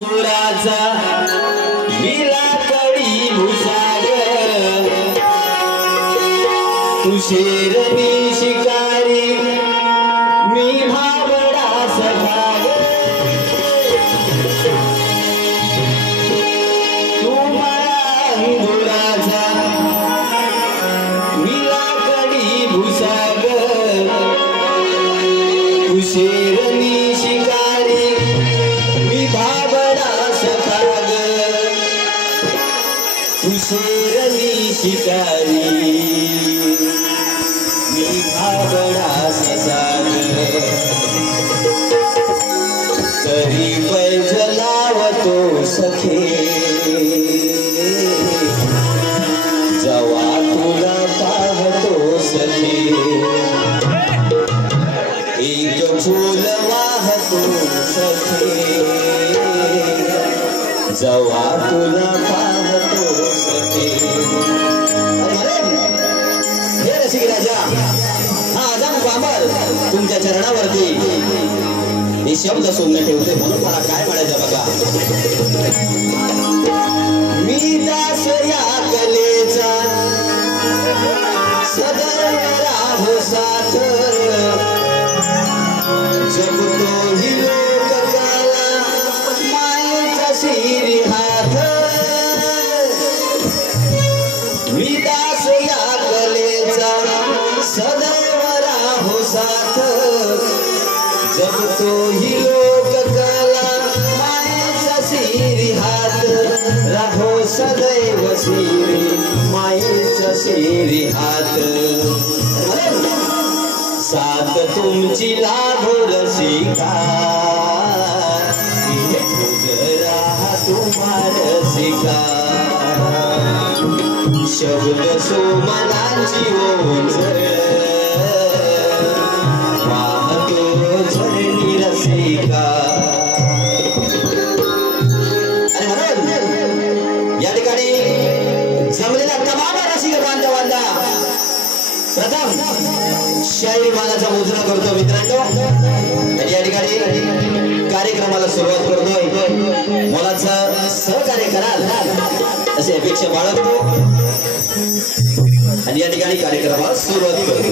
पुराचा विला कडी भुसाग तू शेर मी शिकारी मी भावडा सखाग तू मला अंगुराचा विला कडी भुसाग तू शेर मी शिकारी मी भावडा सखाग तू शेर मी शिकारी मी भावडा सखाग तरी पैज लावतो सखे जवा तुला पाहतो सखे एक फूल वाहतो सखे जवा तुला पाहतो सखे। हे रसिक राजा हा आजम कामर तुमच्या चरणावरती हे शब्द सोडून ठेवते म्हणून मला काय म्हणायचं बघा। मी दास या कलेचा सदैव राहू साथ जगतो ही लोक कला मायेचा शिरी हात मी दास या कलेचा सदैव राहू साथ जगतो ही लोक कला मायेचा शिरी हात राहो सदैव शिरी मायेचा शिरी हात साथ तुमची लाभो रसिका राहा तुम्हार रसिका शब्द सोमनाची ओंजळ वाहतो झरणी रसिका। आणि म्हणून या ठिकाणी जमलेल्या तमाम रसिक बांधवांना प्रथम शाही मानाचा मुद्रा करतो मित्रांनो। आणि या ठिकाणी कार्यक्रमाला सुरुवात करतोय मुलाचं सहकार्य कराल अशी अपेक्षा बाळगतो आणि या ठिकाणी कार्यक्रमाला सुरुवात करतो।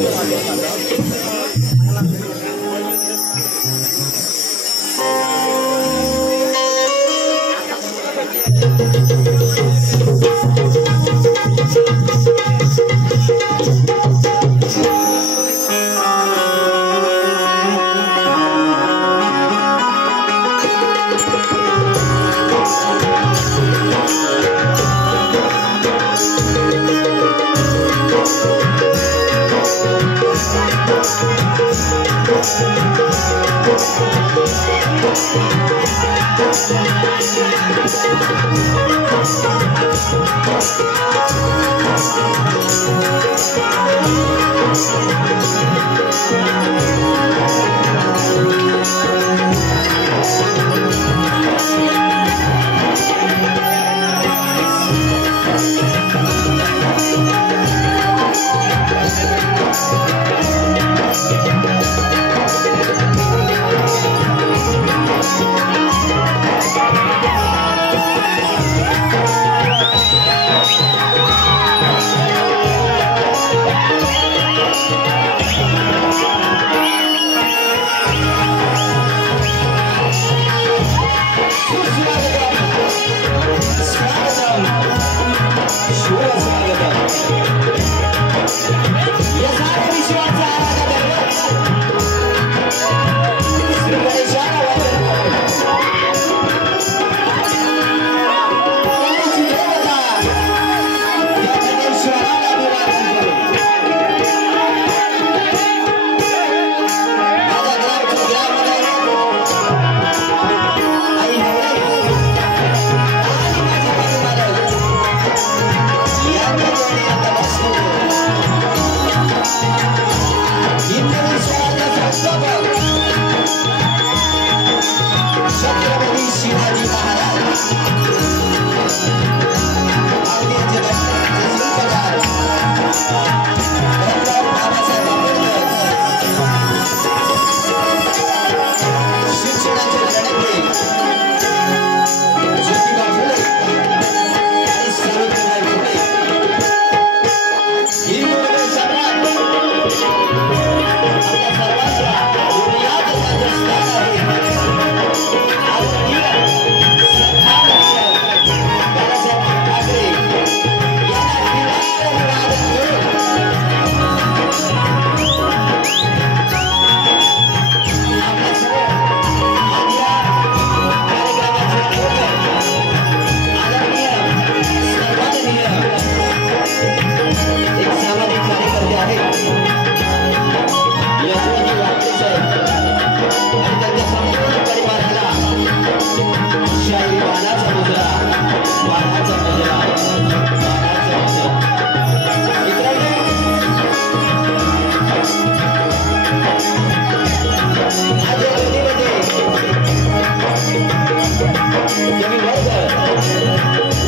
उद्यमी वर्ग,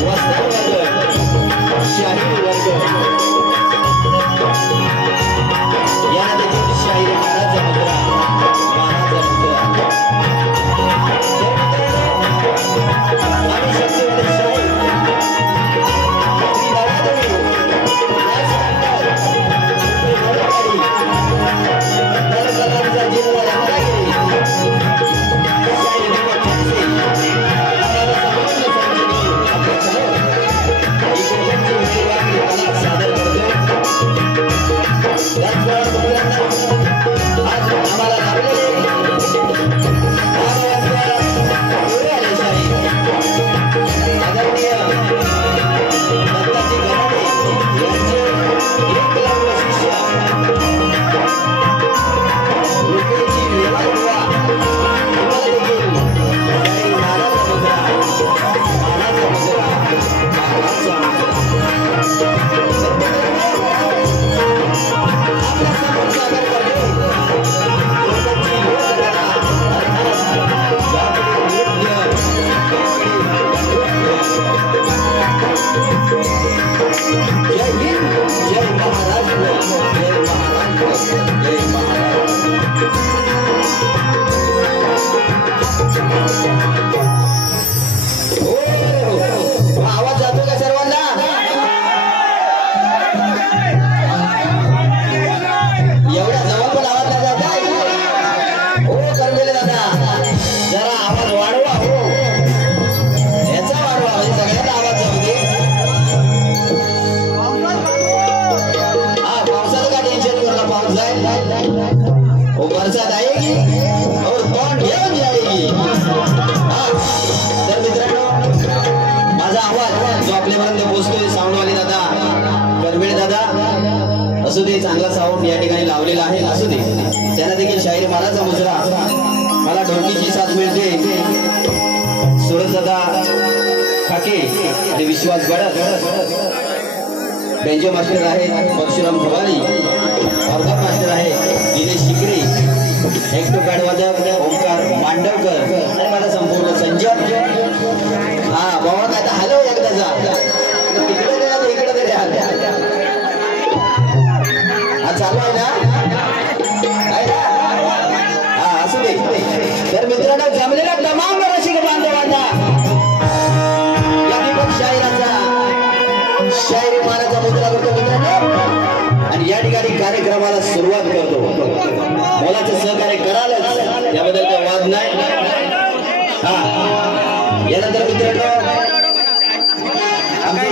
वस्ताद वर्ग, शाहीर वर्ग याला देखील शाहीर महाराज मुद्रा आम्ही शक्तीवाले शाहीर श्री दादादेवी जिल्हा रत्नागिरी सादर करतो आज आम्हाला लाभलेले आदरणीय दत्ताजी गराडे यांचे एक लाख शिष्य रुपयेची व्यवहार हुआ तुम्हाला देखील काही महाराज मुद्रा आपल्या समोर सादर करतो लोकांची जय हिंद, जय महाराष्ट्र, जय महाराष्ट्र, जय महाराष्ट्र। आवाज जातो का सर्वांना? एवढ्या जवळ पण आवाज नाही जात आहे हो करलेले दादा, जरा आवाज वाढवा हो, याचा वाढवा म्हणजे सगळ्यांना आवाज जाऊ दे। पावसाचं का टेंशन करू नका, पाऊस जाए वो बरसात आएगी और कौन घेऊन जाएगी। तर मित्रांनो माझा आवाज जो आपल्यापर्यंत पोहोचतोय साऊंडवाले दादा, करबेळ दादा असू दे, चांगला साऊंड या ठिकाणी लावलेला आहे असू दे, त्यांना देखील शाहीर महाराजचा मुजरा, मला ढोलकीची साथ मिळते सुरज दादा ठाके आणि विश्वास गडद, बेंजो मास्टर आहे परशुराम भवानी, अवघात मास्टर आहे दिनेश शिकरे, एकटो पॅड वादक ओंकार मांडवकर आणि मला संपूर्ण संजय। हा बाबा आता हॅलो एकदा जा तिकडे द्या इकडे द्या, हा चालू आहे ना? हा असू दे। तर मित्रांनो जमलेल्या तमाम रसिक बांधवांना या दीपक शाहिराचा शाहीर महाराजचा मुद्रा करतो मित्रांनो, आणि या ठिकाणी कार्यक्रमाला सुरुवात करतो। मोलाचं सहकार्य करालच, याबद्दल काही वाद नाही। हा यानंतर मित्रांनो आमचे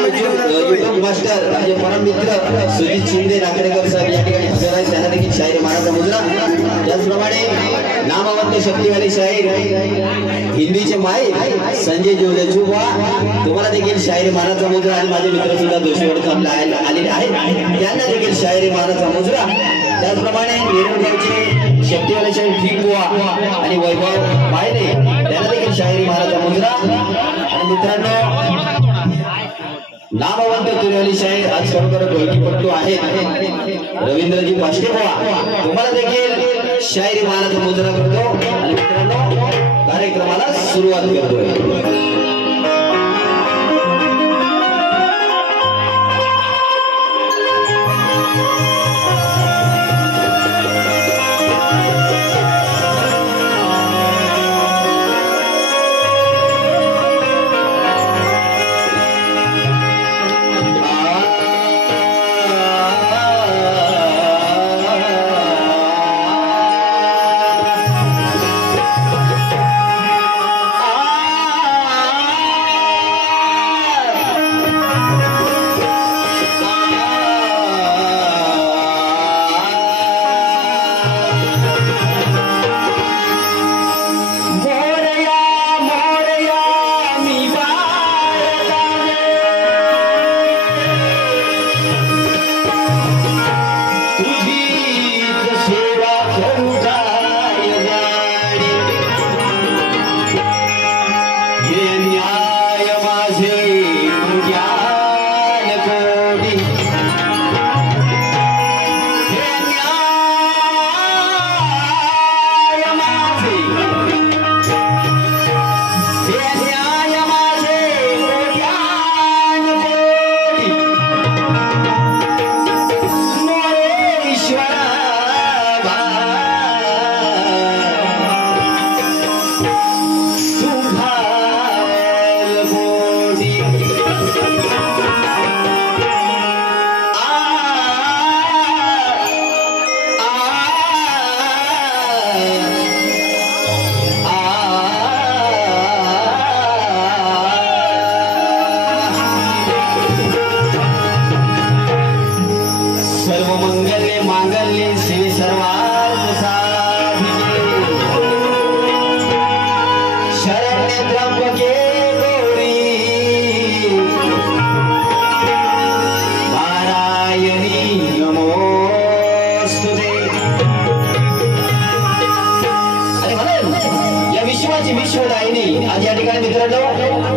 युट्यूब मास्टर माझे परम मित्र सुजित शिंदे नागरेकर साहेब या ठिकाणी हजर आहेत, त्यांना देखील शाहीर महाराजचा मुद्रा। त्याचप्रमाणे नामवंत शक्तीवाले शाहीर हिंदीचे माई संजय जोले चुबा, तुम्हाला देखील शाहीर महाराजचा मुद्रा, आणि माझे मित्र सुद्धा दोषीवर आलेले आहेत, त्यांना देखील शाहीर महाराजचा मुद्रा। त्याचप्रमाणे नेरुळगावचे शक्तीवाले शाहीर ठीक बुवा आणि वैभव मायने, त्यांना देखील शाहीर महाराजचा मुद्रा। आणि मित्रांनो नामवंत तुरेवाली शाहीर आज खरोखर ढोलकीपट्टू आहेत रवींद्रजी पाष्टे बुवा, तुम्हाला देखील शाहीर महाराजचा मुद्रा करतो, आणि मित्रांनो कार्यक्रमाला सुरुवात करतोय।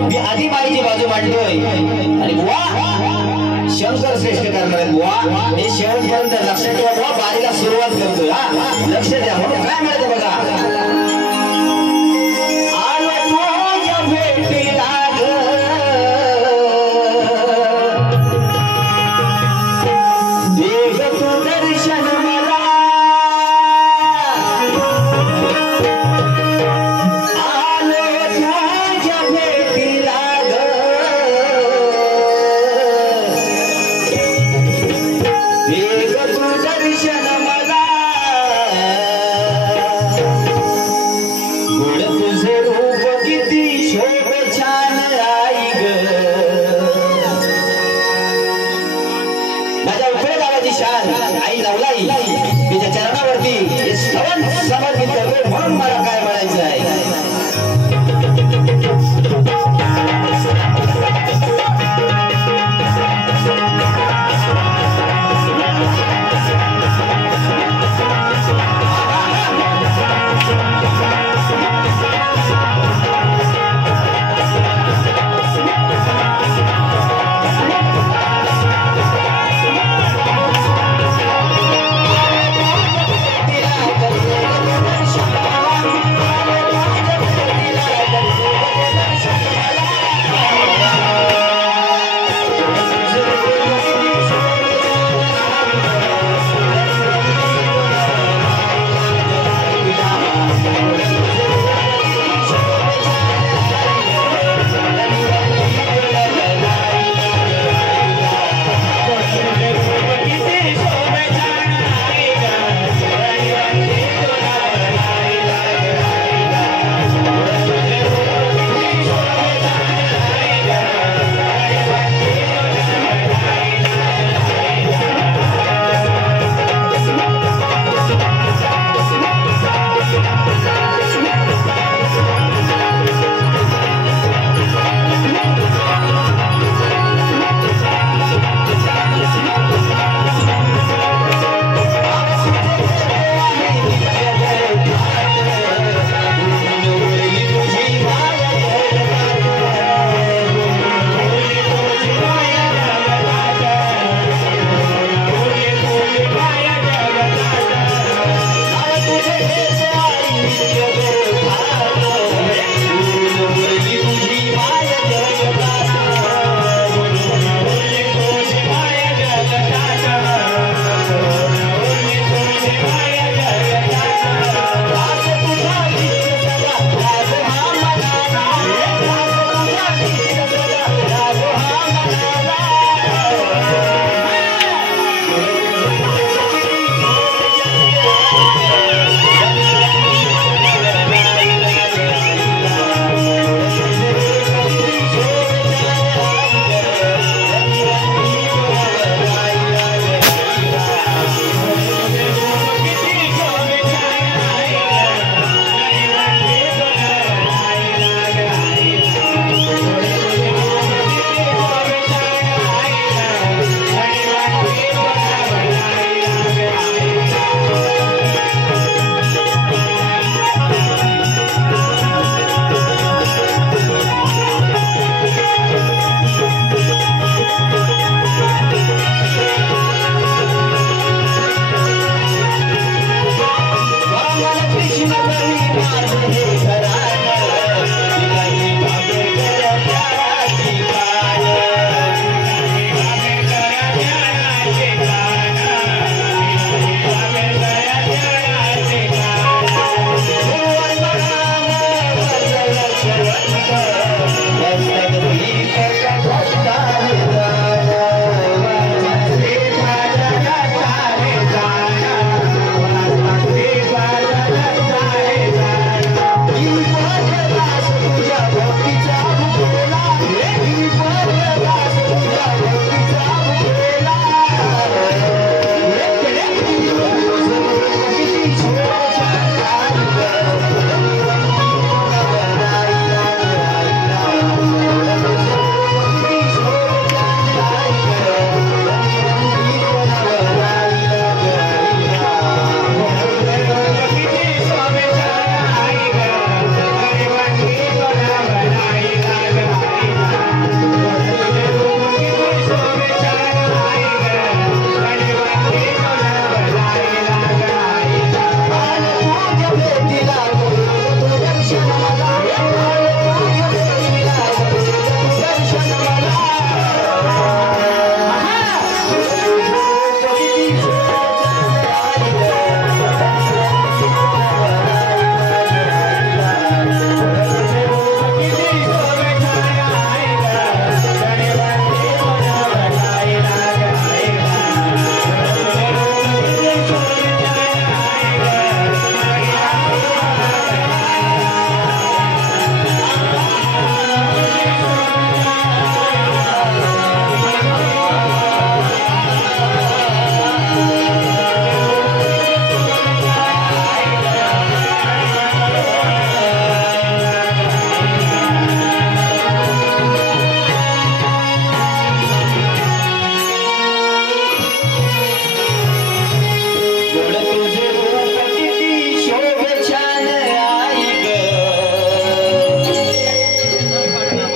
मी आधी माईची बाजू मांडतोय आणि बुवा शंकर श्रेष्ठ करणार आहे बुवा हे शेवटपर्यंत लक्षात ठेवा बुवा बारीला सुरुवात करतोय हा लक्ष द्या म्हणून काय म्हणते बघा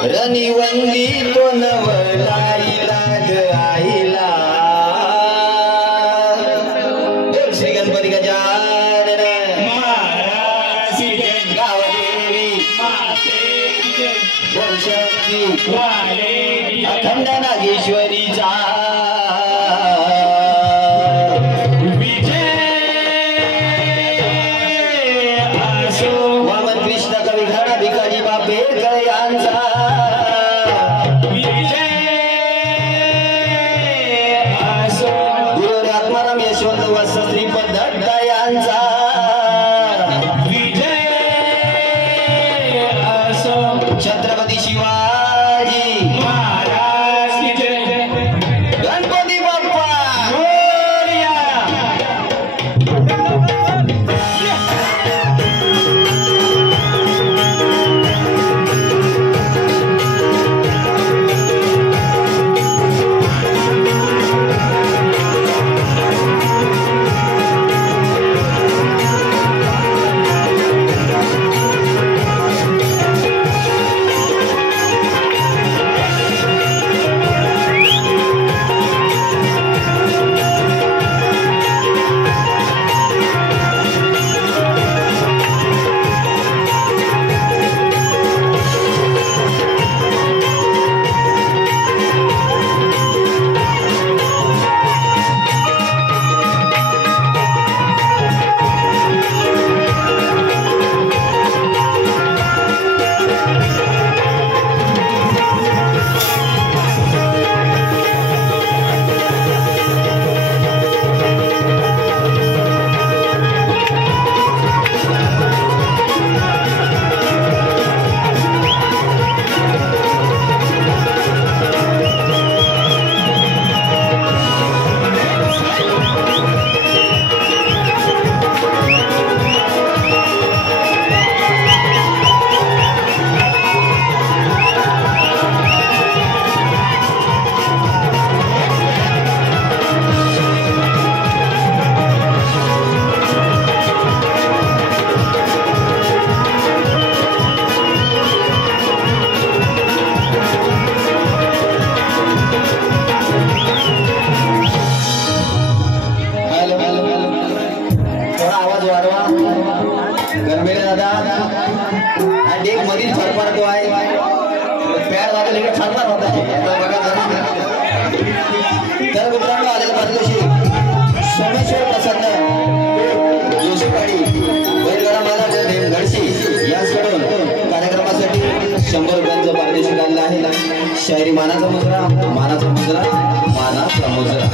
रनिवंदी तो नवलाईला ग आईला श्री गणपती गजानन गावदेवी शक्ती अखंड नागेश्वरीचा छत्रपती शिवाजी महाराज की जय। गणपती बाप्पा मोरया। एक मधीच फरफरतो आहे पॅड वाजले की ठरणार होता तर मित्रांनो आलेले परदेशी सोमेश्वर प्रसन्न जोशीवाडी बैलगाडा मालक घडशी याचकडून कार्यक्रमासाठी 100 रुपयांचं पारितोषिक आलेलं आहे। शायरी मानाचा मुजरा मानाचा मुजरा मानाचा मुजरा।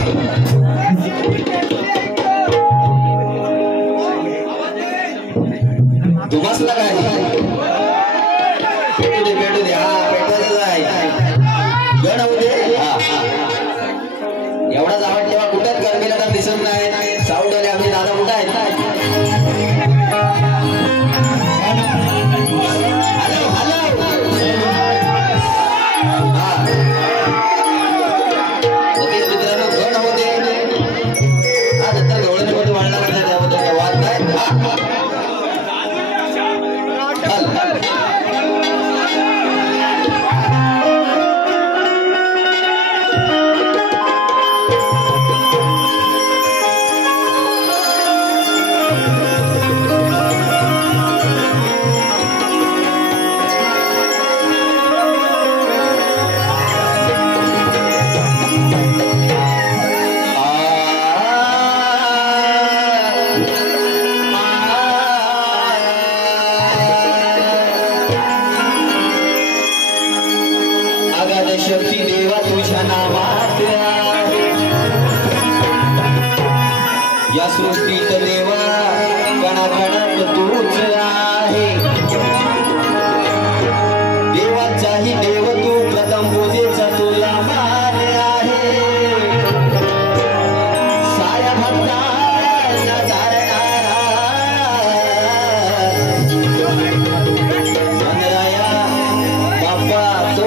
दुमसला काय पेटू दे हा पेटवायचं आहे गण होऊ दे एवढाच आवाज तेव्हा कुठेच गरमीला तर दिसत नाही साऊंड वाले आपले दादा कुठे आहेत हॅलो मित्रांनो गण होऊ दे हा नंतर गवळण वाढला त्याबद्दल काय वाद नाही शक्ती देवा तुझ्या नावात आहे या सृष्टीत देवा कणाकणात तूच आहे देवाचाही देव तू प्रथम पूजेचा तुला मान आहे साऱ्या भक्तांना तारणारा वनराया बाप्पा तो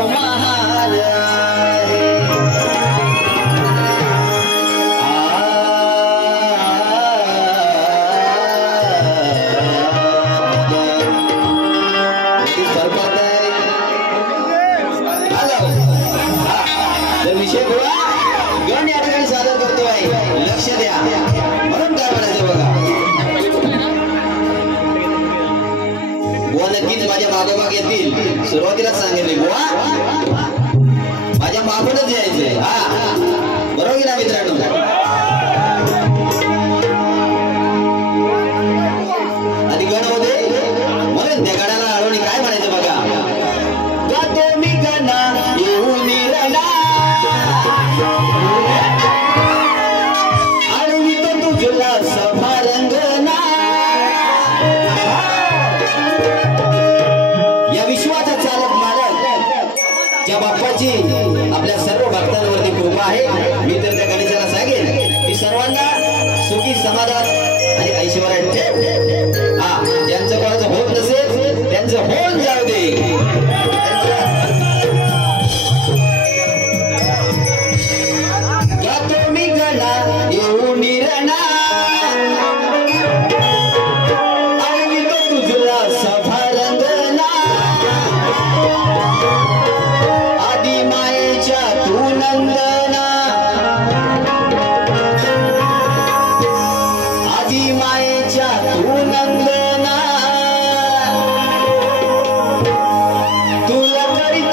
विषय गोळा गण या ठिकाणी सादर करतोय, लक्ष द्या. म्हणून काय म्हणायचं बघा, बुवा नक्कीच माझ्या मागोमाग येतील. सुरुवातीलाच सांगितले बुवा माझ्या मागूनच यायचंय. हा बरोबर ना मित्रांनो. आणि गण होते म्हणून त्या गणाला आळवणी काय म्हणायचं बघा, गातो मी गणा येऊन निरणा आळवितो तुझला सभारंगना. या विश्वाचा चालक मालक ज्या बाप्पाची आपल्या सर्व भक्तांवरती कृपा आहे, मी तर त्या गणेशाला सांगेन की सर्वांना सुखी समाधान आणि ऐश्वर्य ठेव. हा ज्यांचं कोणाचं होत नसेल त्यांचं होऊन जाऊ दे. गातो मी गणा येऊ निरणा आळवितो तुझला सभारंगना आदि मायेच्या तू नंदना आदि मायेच्या तू नंदना तुला करीत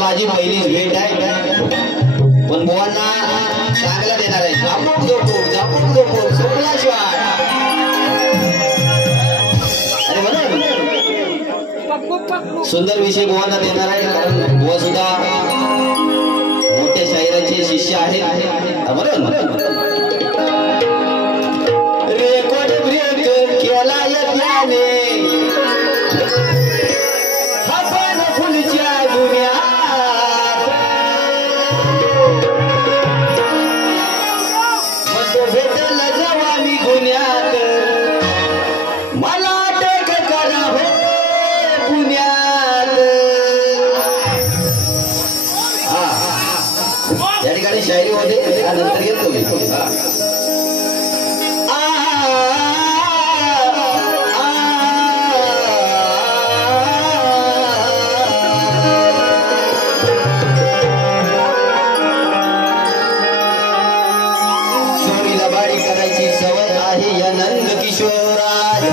माझी पहिलीच भेट आहे, पण बुवांना चांगला देणार आहे. झापूक झोपूक झोपल्याशिवाय. अरे म्हणून सुंदर विषय बुवांना देणार आहे, कारण बुवा सुद्धा मोठ्या शाहिराचे शिष्य आहेत. म्हणून रेकॉर्ड ब्रेक केला याने या ठिकाणी शायरी होते, त्यानंतर येतो मी. सोनीला बाडी करायची सवय आहे या नंद किशोराची,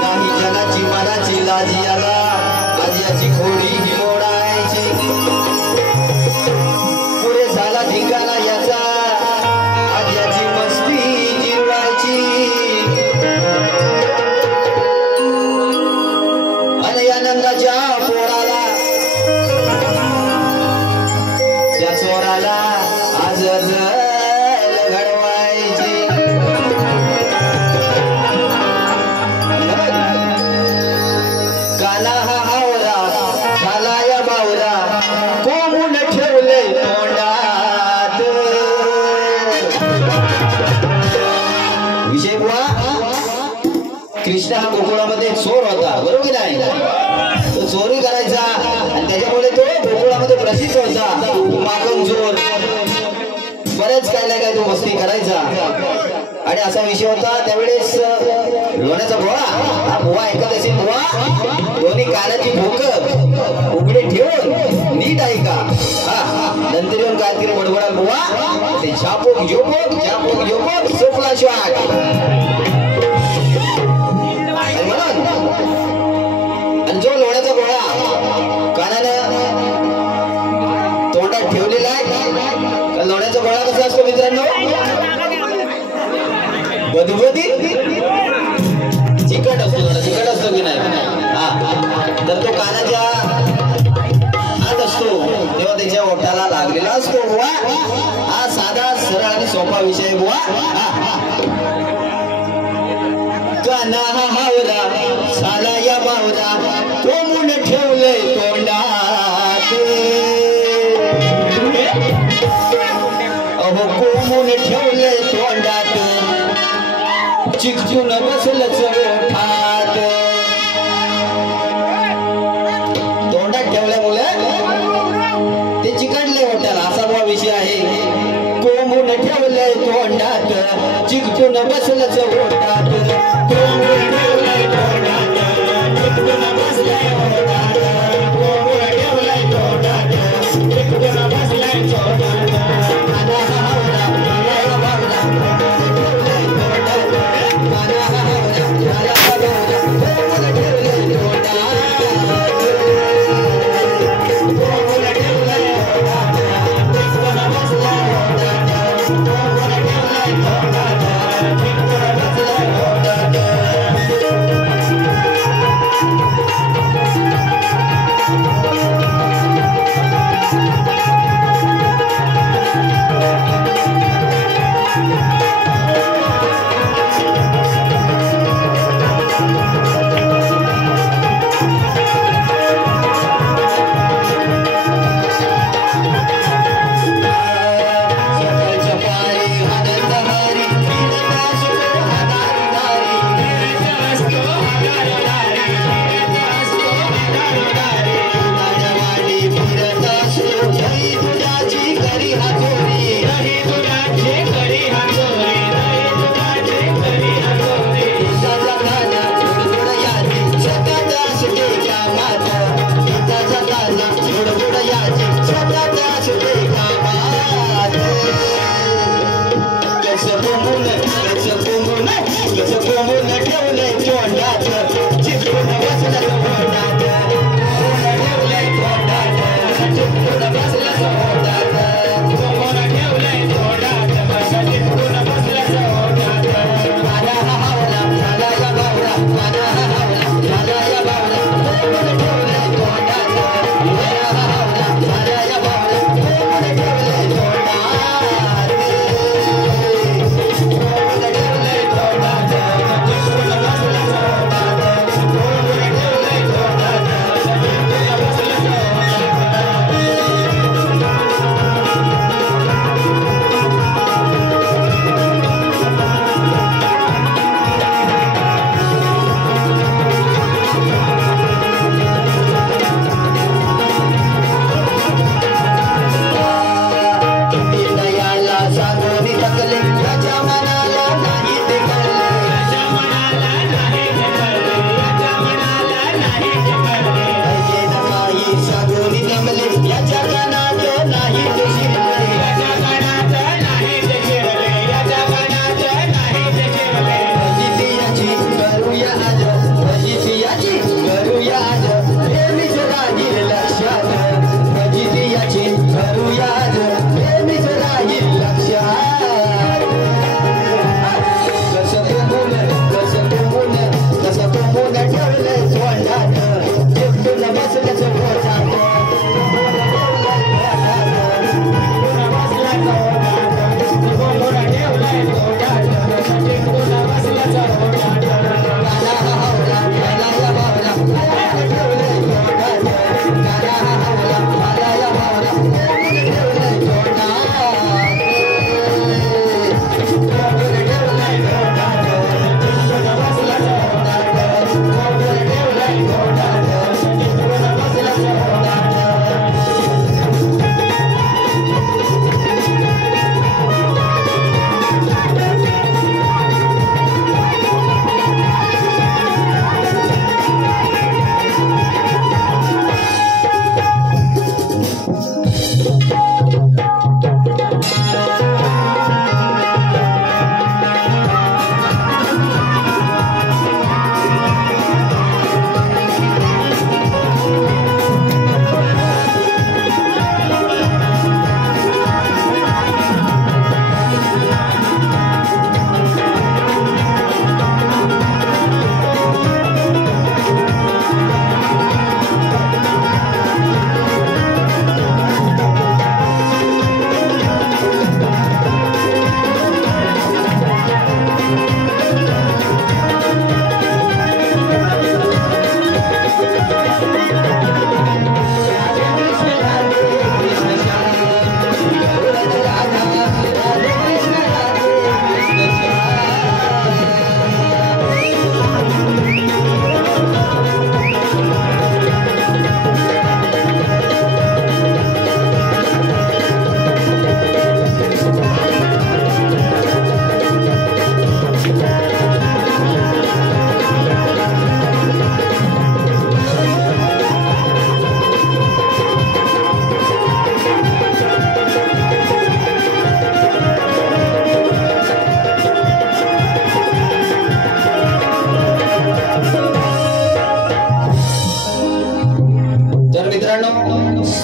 नाही जगाची मनाची लाजी. कानाची खोडी ही मोडायची पुढे झाला धिंगाणा याचा आज याची मस्ती जिरवायची आणि आनंदाच्या पोराला त्या चोराला आज घडवायची काना हा हावरा झाला या बावरा कोंबून ठेवले तोंडात विषय बुवा कृष्ण हा गोकुळामध्ये चोर होता बरोबर की नाही तो चोरी करायचा आणि त्याच्यामुळे तो गोकुळामध्ये प्रसिद्ध होता माखन चोर बरेच काय नाही काय तो मस्ती करायचा आणि असा विषय होता त्यावेळेस लोण्याचा गोळा हा बुवा ऐकत असेल बुवा दोन्ही कानाची भोक उघडे ठेवून नीट ऐका नंतर येऊन काहीतरी बडबडा बुवा ते छापोक झोपोक सोपला श्वाट म्हणून आणि जो लोण्याचा गोळा कानानं तोंडात ठेवलेला आहे लोण्याचा गोळा कसा असतो मित्रांनो बदबदी चिकट असतो की नाही तर तो कानाच्या आत असतो तेव्हा त्याच्या ओठाला लागलेला असतो बुवा हा साधा सरळ आणि सोपा विषय बुवा काना हा हावरा साला या बावरा कोंबून ठेवले तोंडात अहो कोंबून ठेवले तोंडात चिकचून बसलच ओठात तोंडात ठेवल्यामुळे ते चिकटले ओठाला असा बुवा विषय आहे कोंबून ठेवले तोंडात चिकचून बसलच ओठात कोंबून ठेवले तोंडात चिकचून बसले ओठात कोंबून ठेवले तोंडात चिकचून बसले ओठात काना हावरा काना हावरा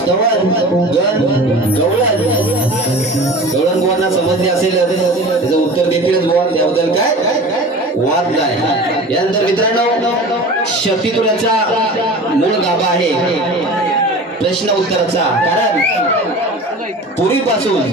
गवळण गण गवळण गवळण बुवांना समजले असेल त्याचं उत्तर देखीलच बुवा त्याबद्दल काय वाद नाही। यानंतर मित्रांनो शक्तितुल्याचा मूळ गाभा आहे प्रश्न उत्तराचा, कारण पूर्वीपासून